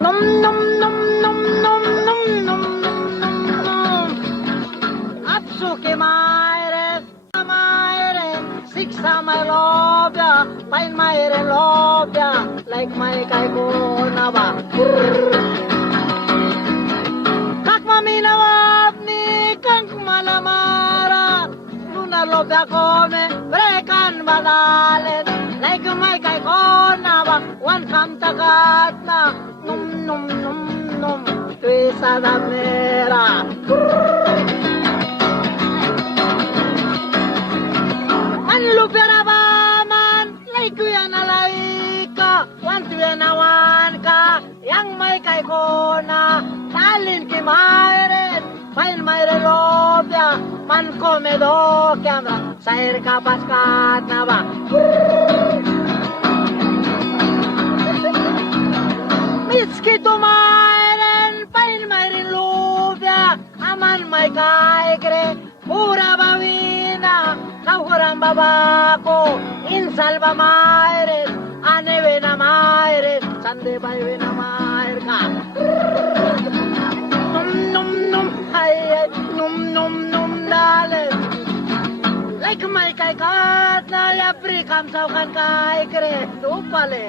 Nom nom nom nom nom nom nom nom nom nom. Atsuki maire, siksa my lobya, pain maire lobya, like my kai ko na ba. Kak maminawap ni kang malamara, luna lobya kome, brekan badalet, like my kai ko na ba, one kam tagat na, num num num num, twisa da mera. Lupera ba man, like yan alaika, want to yan awan ka, yang may kay ko na, talin ki mayren, pain mayre lobya, man komedo camera, sair ka paskat na ba. Miski to mayren, pain mayre lobya, aman may kay kre, pura bawina, Kaukurang babako, insalva maires, aneve na maires, sande baive na mair ka. Num num num ay num num num dale. Like my kai kat na yapri kam saukan kai kre, tupale.